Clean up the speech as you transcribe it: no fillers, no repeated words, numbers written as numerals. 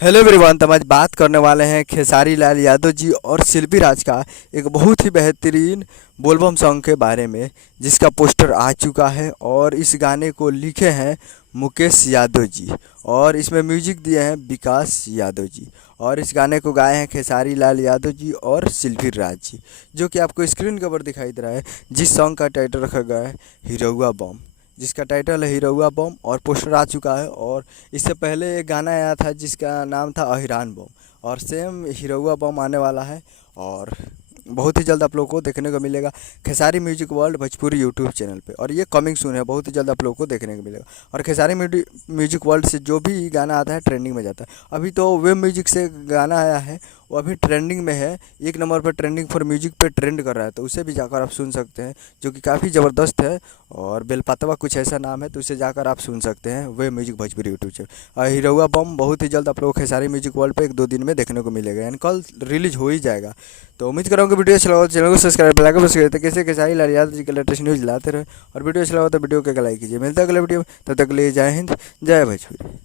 Hello everyone. तो हम आज बात करने वाले हैं खेसारी लाल यादव जी और शिल्पी राज का एक बहुत ही बेहतरीन बोलबम सॉन्ग के बारे में, जिसका पोस्टर आ चुका है और इस गाने को लिखे हैं मुकेश यादव जी और इसमें म्यूजिक दिए हैं विकास यादव जी और इस गाने को गाए हैं खेसारी लाल यादव जी और शिल्पी राज जी, जो कि आपको स्क्रीन के ऊपर दिखाई दे रहा है। जिस सॉन्ग का टाइटल रखा गया है हिरौआ बम, जिसका टाइटल है हिरौआ बम और पोस्टर आ चुका है। और इससे पहले एक गाना आया था जिसका नाम था अहिरान बम, और सेम हिरौआ बम आने वाला है और बहुत ही जल्द आप लोगों को देखने को मिलेगा Khesari music world Bhojpuri YouTube channel पे। और ये कमिंग सून है, बहुत ही जल्द आप लोगों को देखने को मिलेगा। और खेसारी म्यूजिक वर्ल्ड से जो भी गाना आता है ट्रेंडिंग में जाता है। अभी तो वेब म्यूजिक से गाना आया है, वो अभी ट्रेंडिंग में है, 1 नंबर पर ट्रेंडिंग फॉर म्यूजिक पे ट्रेंड कर रहा है, तो उसे भी जाकर आप सुन सकते हैं, जो कि काफ़ी ज़बरदस्त है। और बेलपातवा कुछ ऐसा नाम है, तो उसे जाकर आप सुन सकते हैं वे म्यूजिक भोजपुरी यूट्यूब चैनल। और हिरौआ बम बहुत ही जल्द आप लोगों को खेसारी म्यूजिक वर्ल्ड पे 1-2 दिन में देखने को मिलेगा, यानी कल रिलीज हो ही जाएगा। तो उम्मीद करूँगा वीडियो अच्छा लगा तो चैनल को सब्सक्राइब बेल आइकन प्रेस करें, तो कैसे खेसारी लाल यादव जी के लेटेस्ट न्यूज़ लाते रहे। और वीडियो अच्छा लगा तो वीडियो को लाइक कीजिए। मिलता है अगले वीडियो में, तब तक के लिए जय हिंद, जय भोजपुरी।